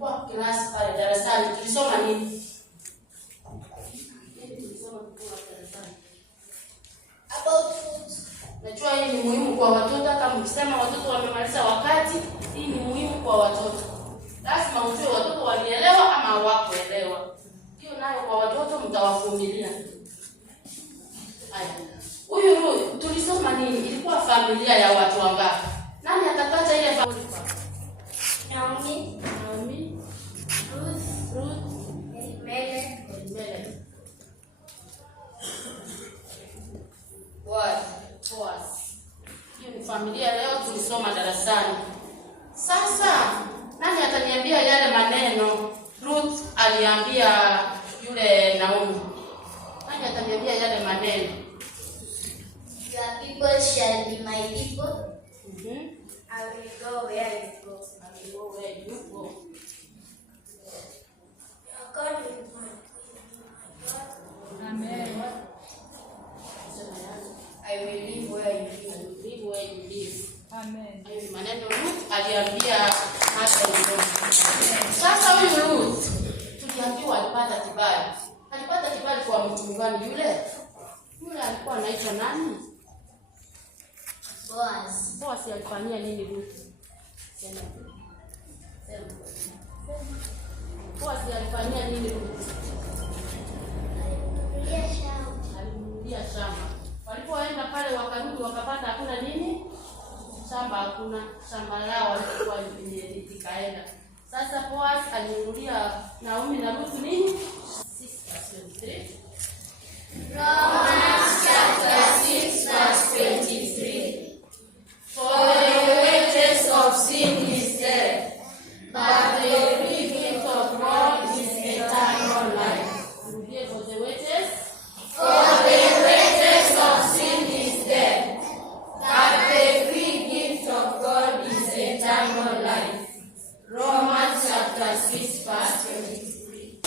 tulikuwa class pale darasani tulisoma nini? About food. Najua hii ni muhimu kwa watoto, kama mkisema watoto wamemaliza wakati, hii ni muhimu kwa watoto. Lazima ujue watoto walielewa ama hawakuelewa. Hiyo nayo kwa watoto mtawavumilia. Haya. Huyu tulisoma nini? Ilikuwa familia ya watu wangapi? Nani atataja ile familia? Naomi, Ruth, Elimelech. Boaz. Hiyo ni familia leo tulisoma darasani. Sasa nani ataniambia yale maneno Ruth aliambia yule Naomi? Nani ataniambia yale maneno? Your people shall be my people. I will go where you go. I will go where you go. Your God will be my God. Amen. I will live where you live. I will live where you live. Amen. Hayo ni maneno Ruth aliambia hata hivyo. Sasa huyu Ruth tuliambiwa alipata kibali. Alipata kibali kwa mtu gani yule? Yule alikuwa anaitwa nani? Boaz alifanyia nini Ruth? Sema. Boaz alifanyia nini Ruth? Alimulia shamba. Walipoenda pale wakarudi wakapata hakuna nini? Shamba hakuna. Shamba lao walikuwa likaenda. Sasa Boaz alinunulia Naomi na Ruth nini? 6:23. Romans chapter 6 verse 23. For the wages of sin is death, but the free gift of God is eternal life. For the wages? For the wages of sin is death, but the free gift of God is eternal life. Romans chapter 6 verse 23.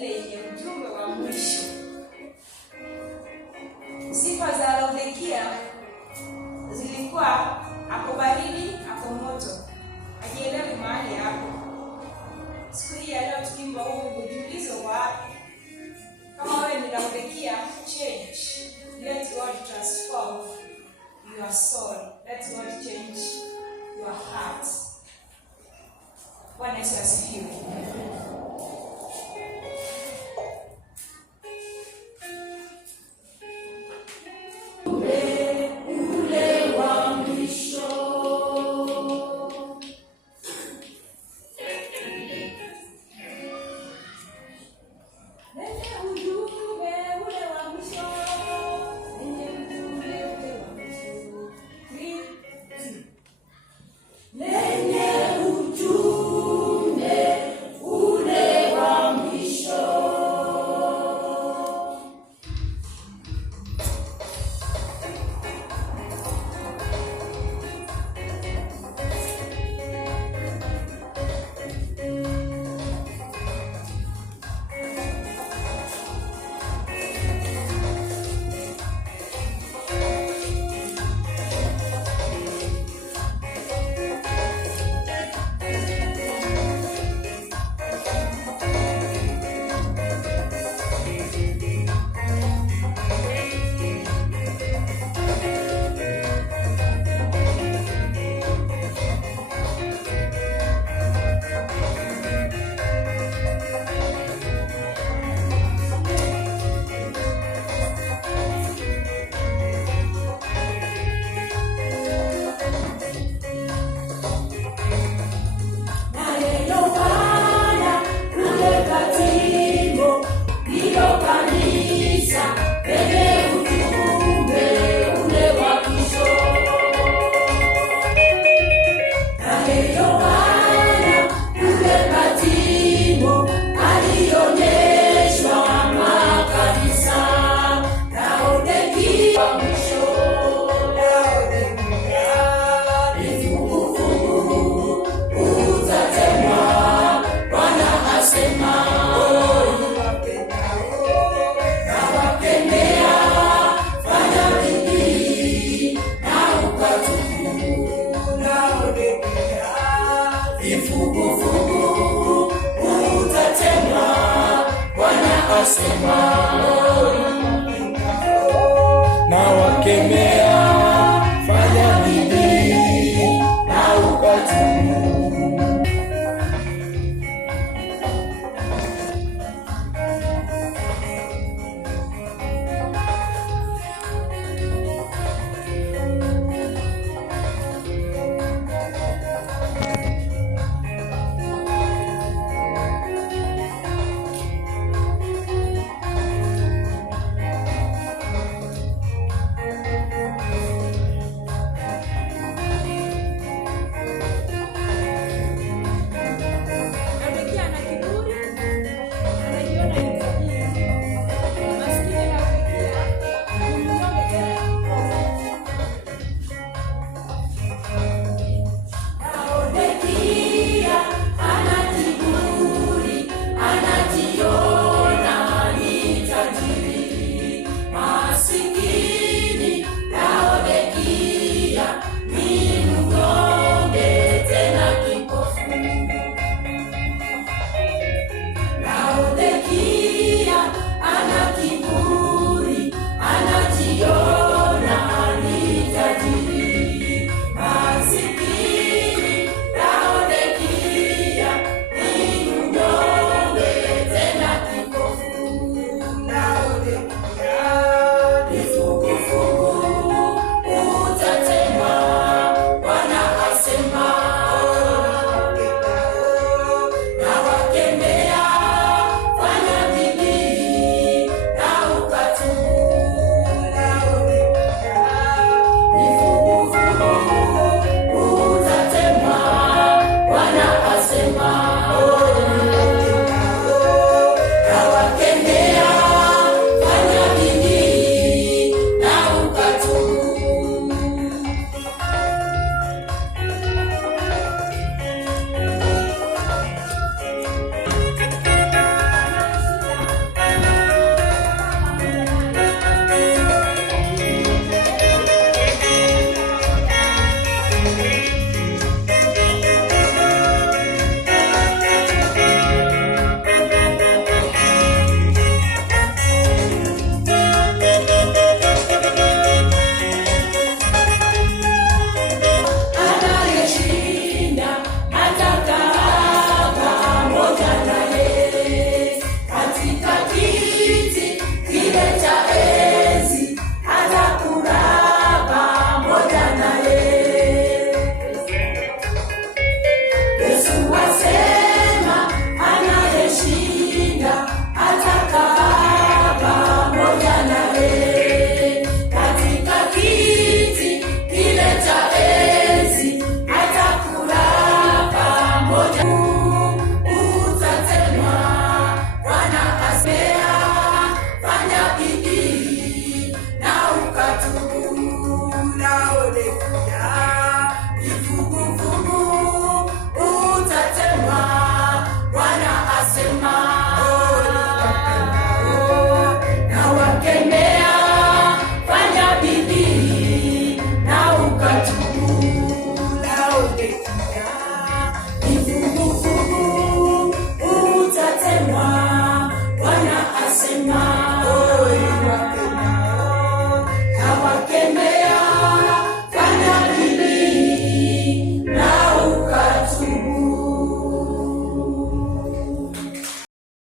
ile yenye ujumbe wa mwisho. Sifa za Laodikia zilikuwa ako baridi, ako moto, hajielewi mahali hapo. Siku hii ya leo tukimba huu ujiulize wapi. Kama wewe ni Laodikia, change. Let God transform your soul. Let God change your heart. Bwana Yesu asifiwe. Vifuguvugu utatemwa, Bwana asema, na wakemea